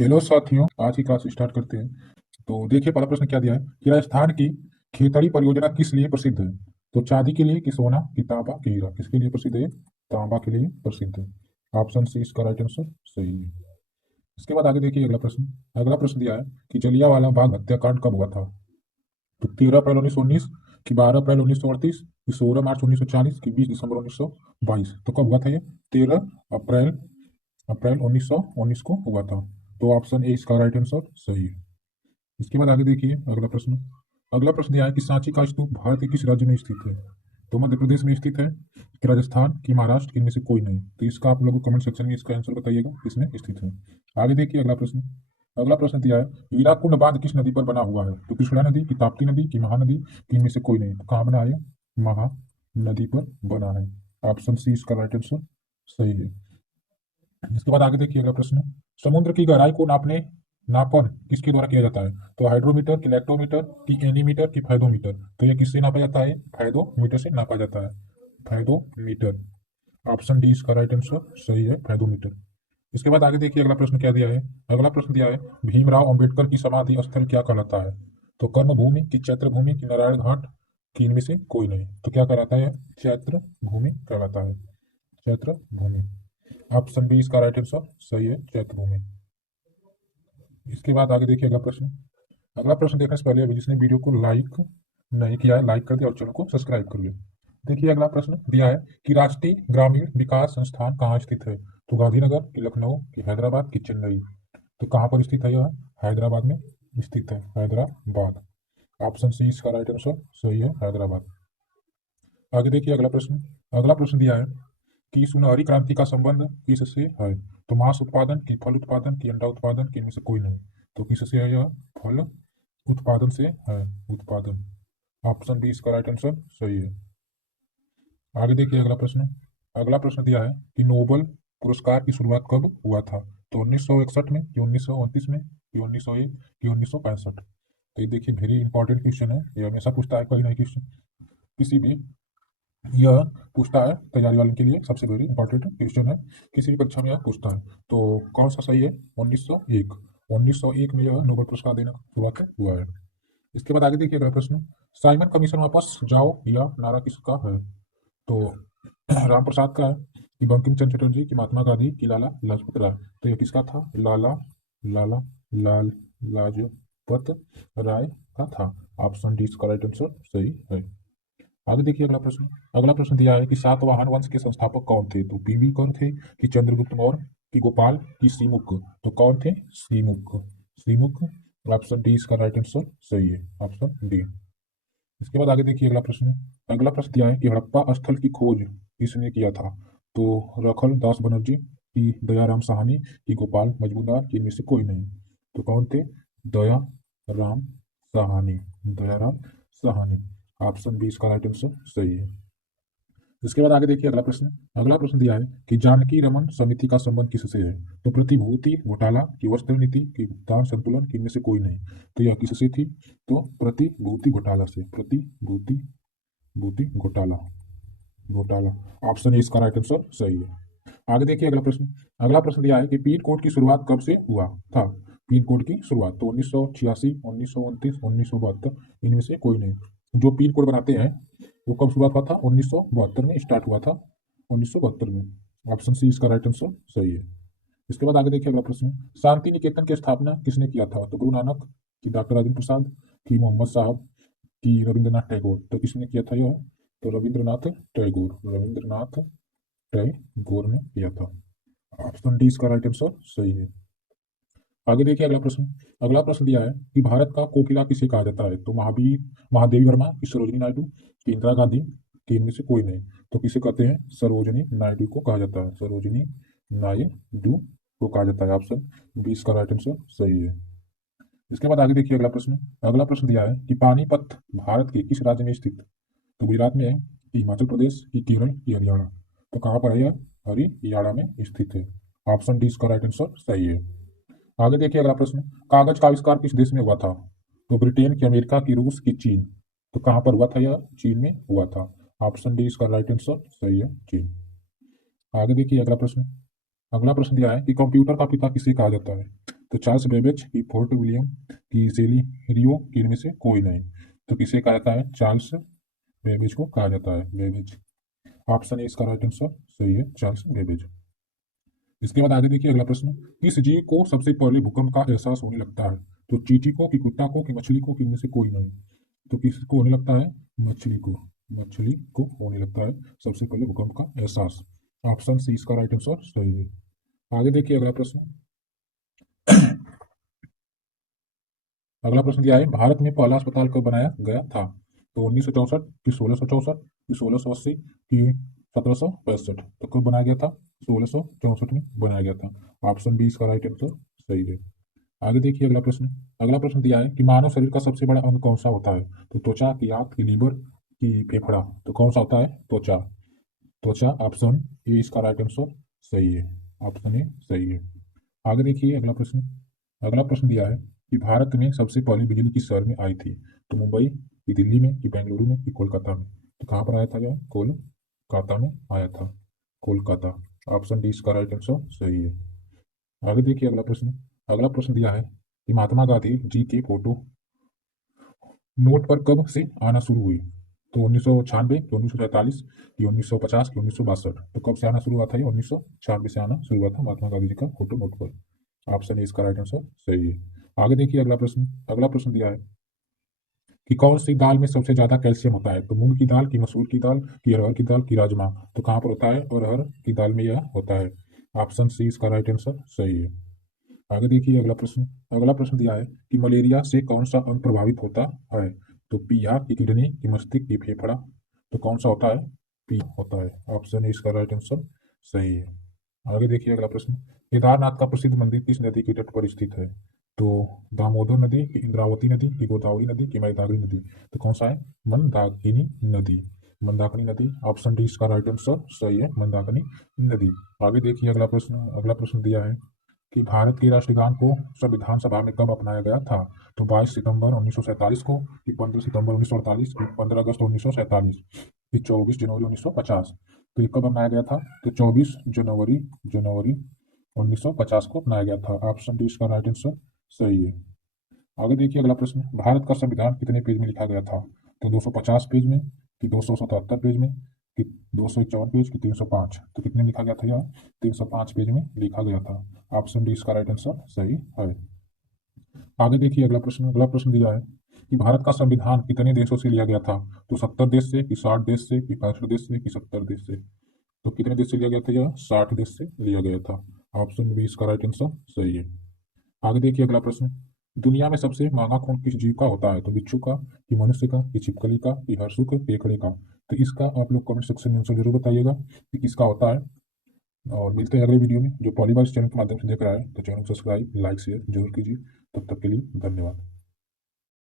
Hello साथियों, आज की क्लास स्टार्ट करते हैं। तो देखिए, पहला प्रश्न क्या दिया है कि राजस्थान की खेतड़ी परियोजना किस लिए प्रसिद्ध है। तो चांदी के लिए, कि सोना, कि तांबा, कि हीरा, किसके लिए प्रसिद्ध है? तांबा के लिए प्रसिद्ध है। ऑप्शन सी इसका राइट आंसर सही है। इसके बाद आगे देखिए, अगला प्रश्न दिया है कि जलियांवाला बाग हत्याकांड कब हुआ था। तो 13 अप्रैल 1919, कि 12 अप्रैल 1938, कि 16 मार्च 1940, कि 20 दिसंबर 1922। तो कब हुआ था ये? 13 अप्रैल अप्रैल 1919 को हुआ था। तो ऑप्शन ए इसका राइट आंसर सही है। इसके बाद आगे देखिए, अगला प्रश्न यह है कि सांची का स्तूप भारत के किस राज्य में स्थित है। तो मध्य प्रदेश में स्थित है, कि राजस्थान, की महाराष्ट्र, इनमें से कोई नहीं। तो इसका आप लोग कमेंट सेक्शन में इसका आंसर बताइएगा किसमें स्थित है। आगे देखिए, अगला प्रश्न दिया है हीराकुंड बांध किस नदी पर बना हुआ है। तो कृष्णा नदी, की ताप्ती नदी, की महानदी, की इनमें से कोई नहीं। तो कहाँ बना है? महानदी पर बना है। ऑप्शन सी इसका राइट आंसर सही है। इसके बाद आगे देखिए, समुद्र की गहराई को नापन किसके द्वारा किया जाता है। तो हाइड्रोमीटर, की इलेक्ट्रोमीटर, की एनीमीटर, की फैदोमीटर। तो यह किससे नापा जाता है? फैदोमीटर से नापा जाता है। फैदोमीटर। ऑप्शन डी इसका राइट आंसर सही है, फैदोमीटर। इसके बाद आगे देखिए, अगला प्रश्न दिया है भीमराव अंबेडकर की समाधि स्थल क्या कहलाता है। तो कर्म भूमि, की चैत्र भूमि, की नारायण घाट, की इनमें से कोई नहीं। तो क्या कहलाता है? चैत्र भूमि कहलाता है। चैत्र भूमि। ऑप्शन बी इसका राइट आंसर सही है, चैत्र भूमि। इसके बाद आगे देखिए, अगला प्रश्न देखने से पहले अभी जिसने वीडियो को लाइक नहीं किया है, लाइक कर दे और चैनल को सब्सक्राइब कर ले। देखिए, अगला प्रश्न दिया है कि राष्ट्रीय ग्रामीण विकास संस्थान कहाँ स्थित है। तो गांधीनगर, की लखनऊ, की हैदराबाद, की चेन्नई। तो कहाँ पर स्थित है यह? हैदराबाद में स्थित है, हैदराबाद। ऑप्शन सी इसका राइट आंसर सही है, हैदराबाद। आगे देखिए, अगला प्रश्न दिया है कि सुनहरी क्रांति का संबंध किससे है। तो मांस उत्पादन, की फल उत्पादन, की अंडा उत्पादन, की इनमें से कोई नहीं। तो किससे है यह? फल उत्पादन से है, उत्पादन। ऑप्शन बी इसका राइट आंसर सही है। आगे देखिए, अगला प्रश्न दिया है कि नोबल पुरस्कार की शुरुआत कब हुआ था। तो 1961 में, कि 1929 में, कि 1901, कि 1965। तो ये देखिए, वेरी इंपॉर्टेंट क्वेश्चन है, ये हमेशा पूछता है कहीं ना क्वेश्चन, किसी भी यह पूछता है तैयारी वालों के लिए, सबसे वेरी इंपॉर्टेंट क्वेश्चन है। किसी भी परीक्षा में यह पूछता है। तो कौन सा सही है? 1901। 1901 में यह नोबेल पुरस्कार देना शुरुआत हुआ है। इसके बाद आगे देखिए, अगला प्रश्न साइमन कमीशन वापस जाओ या नारा किसका है। तो राम प्रसाद का है, कि बंकिम चंद्र चटर्जी, की महात्मा गांधी, की लाला लाजपत राय। तो यह किसका था? लाला लाल लाजपत राय का था। ऑप्शन डी इसका राइट आंसर सही है। आगे देखिए, अगला प्रश्न दिया है कि सातवाहन वंश के संस्थापक कौन थे। तो पीवी कौन थे, कि चंद्रगुप्त मौर्य, कि गोपाल, की सीमुक। तो कौन थे? सीमुक। सीमुक। ऑप्शन डी इसका राइट आंसर सही है, ऑप्शन डी। इसके बाद आगे देखिए, अगला प्रश्न दिया है कि हड़प्पा स्थल की खोज किसने किया था। तो रखल दास बनर्जी, की दयाराम साहनी, की गोपाल मजूमदार, की इनमें से कोई नहीं। तो कौन थे? दया राम साहनी। दयाराम साहनी। ऑप्शन बी इसका राइट आंसर सही है। इसके बाद आगे देखिए, अगला प्रश्न दिया है कि जानकी रमन समिति का संबंध किससे है। तो प्रतिभूति घोटाला, की वस्त्र नीति, की भुगतान संतुलन, की इनमें से कोई नहीं। तो यह किससे थी? तो प्रतिभूति घोटाला से, प्रतिभूति भूति घोटाला, घोटाला। ऑप्शन ए इसका राइट आंसर सही है। आगे देखिए, अगला प्रश्न दिया है कि पीन कोड की शुरुआत कब से हुआ था। पीन कोड की शुरुआत तो 1986, 1929, 1972, इनमें से कोई नहीं। जो पीन कोड बनाते हैं वो कब शुरुआत हुआ था? 1972 में स्टार्ट हुआ था, 1972 में। ऑप्शन सी इसका राइट आंसर सही है। इसके बाद आगे देखिए, शांति निकेतन की स्थापना किसने किया था। तो गुरु नानक, की डॉक्टर राजेंद्र प्रसाद, की मोहम्मद साहब, की रविंद्रनाथ टैगोर। तो किसने किया था यह? तो रविंद्रनाथ टैगोर ने किया था। ऑप्शन डी इसका राइट आंसर सही है। आगे देखिए, अगला प्रश्न दिया है कि भारत का कोकिला किसे कहा जाता है। तो महादेवी वर्मा, की सरोजिनी नायडू, की इंदिरा गांधी, की इनमें से कोई नहीं। तो किसे कहते हैं? सरोजिनी नायडू को कहा जाता है, सरोजिनी नायडू को कहा जाता है। ऑप्शन बी इसका राइट आंसर सही है। इसके बाद आगे देखिए, अगला प्रश्न दिया है कि पानीपत भारत के किस राज्य में स्थित। तो गुजरात में है, कि हिमाचल प्रदेश, की केरल, की हरियाणा। तो कहाँ पर है यह? हरियाणा में स्थित है। ऑप्शन डी इसका राइट आंसर सही है। आगे देखिए, कागज का आविष्कार किस देश में हुआ था। तो ब्रिटेन, की अमेरिका, की रूस, की चीन। तो कहाँ पर हुआ था यह? चीन में हुआ था। ऑप्शन डी इसका राइट आंसर सही है, चीन। आगे देखिए, अगला प्रश्न दिया है कि कंप्यूटर का पिता किसे कहा जाता है। तो चार्ल्स बेबेज की, फोर्ट विलियम की, सेली रियो की, इनमें से कोई नहीं। तो किसे कहा जाता है? चार्ल्स बेबेज को कहा जाता है, बेबेज। ऑप्शन ए इसका राइट आंसर सही है, चार्ल्स बेबेज। इसके बाद आगे देखिए अगला प्रश्न, किस जीव को सबसे पहले भूकंप का एहसास होने लगता है? तो चींटी को, कि कुत्ता को, कि मछली को, कि इनमें से कोई नहीं। तो किसको होने लगता है? मछली को। मछली को होने लगता है सबसे पहले भूकंप का एहसास। ऑप्शन सी इसका राइट आंसर सही है। आगे देखिए अगला प्रश्न। अगला प्रश्न दिया है, भारत में पहला अस्पताल कब बनाया गया था? तो 1964, कि 1664, कि 1680, कि 1765। तो कब बनाया गया था? 1664 में बनाया गया था। ऑप्शन बी इसका राइट आंसर सही है। आगे देखिए अगला प्रश्न। अगला प्रश्न दिया है कि मानव शरीर का सबसे बड़ा अंग कौन सा होता है? तो त्वचा, की आंत, की लीवर, की फेफड़ा। तो कौन सा होता है? त्वचा। त्वचा। ऑप्शन ए इसका राइट आंसर सही है। ऑप्शन ए सही है। आगे देखिए अगला प्रश्न। अगला प्रश्न दिया है कि भारत में सबसे पहले बिजली किस शहर में आई थी? तो मुंबई, की दिल्ली में, कि बेंगलुरु में, कि कोलकाता में। तो कहाँ पर आया था यह? कोलकाता में आया था। कोलकाता। ऑप्शन डी इसका राइट आंसर सही है। आगे देखिए अगला प्रश्न। अगला प्रश्न दिया है कि महात्मा गांधी जी की फोटो नोट पर कब से आना शुरू हुई? तो 1996, कि 1947, कि 1950, कि 1962। तो कब से आना शुरू हुआ था? ये 1996 से आना शुरू हुआ था महात्मा गांधी जी का फोटो नोट पर। ऑप्शन ए इसका राइट आंसर सही है। आगे देखिए अगला प्रश्न। अगला प्रश्न दिया है कि कौन सी दाल में सबसे ज्यादा कैल्शियम होता है? तो मूंग की दाल, की मसूर की दाल, की अरहर की दाल, की राजमा। तो कहाँ पर होता है? अरहर की दाल में यह होता है। ऑप्शन सी इसका राइट आंसर सही है। आगे देखिए अगला प्रश्न। अगला प्रश्न दिया है कि मलेरिया से कौन सा अंग प्रभावित होता है? तो पीहा, की किडनी, की मस्तिष्क, की फेफड़ा। तो कौन सा होता है? पी होता है। ऑप्शन ए इसका राइट आंसर सही है। आगे देखिए अगला प्रश्न। केदारनाथ का प्रसिद्ध मंदिर किस नदी के तट पर स्थित है? तो दामोदर नदी, की इंद्रावती नदी, की गोदावरी नदी, की मैदागिनी नदी। तो कौन सा है? मंदाकिनी नदी। मंदाकिनी नदी। ऑप्शन डी इसका राइट आंसर सही है, मंदाकिनी नदी। आगे देखिए अगला प्रश्न। अगला प्रश्न दिया है कि भारत के राष्ट्रगान को संविधान सभा में कब अपनाया गया था? तो 22 सितंबर 1947 को, कि 15 सितंबर 1948, कि 15 अगस्त 1947, कि 24 जनवरी 1950। तो ये कब अपनाया गया था? तो 24 जनवरी जनवरी 1950 को अपनाया गया था। ऑप्शन डी इसका राइट आंसर सही है। आगे देखिए अगला प्रश्न। भारत का संविधान कितने पेज में लिखा गया था? तो 250 पेज में, कि 277 पेज में, कि 251 पेज, कि 305। तो कितने में लिखा गया था यह? 305 पेज में लिखा गया था। ऑप्शन डी इसका राइट आंसर सही है। आगे देखिए अगला प्रश्न। अगला प्रश्न दिया है कि भारत का संविधान कितने देशों से लिया गया था? तो 70 देश से, कि 60 देश से, कि 65 देश से, कि 70 देश से। तो कितने देश से लिया गया था यह? 60 देश से लिया गया था। ऑप्शन बी इसका राइट आंसर सही है। आगे देखिए अगला प्रश्न। दुनिया में सबसे महंगा खून किस जीव का होता है? तो बिच्छू का, कि मनुष्य का, कि छिपकली का, कि हरसुक केकड़े का। तो इसका आप लोग कमेंट सेक्शन में आंसर जरूर बताइएगा कि किसका होता है। और मिलते हैं अगले वीडियो में। जो पॉलीबार चैनल के माध्यम से देख रहा है तो चैनल को सब्सक्राइब, लाइक, शेयर जरूर कीजिए। तब तक के लिए धन्यवाद।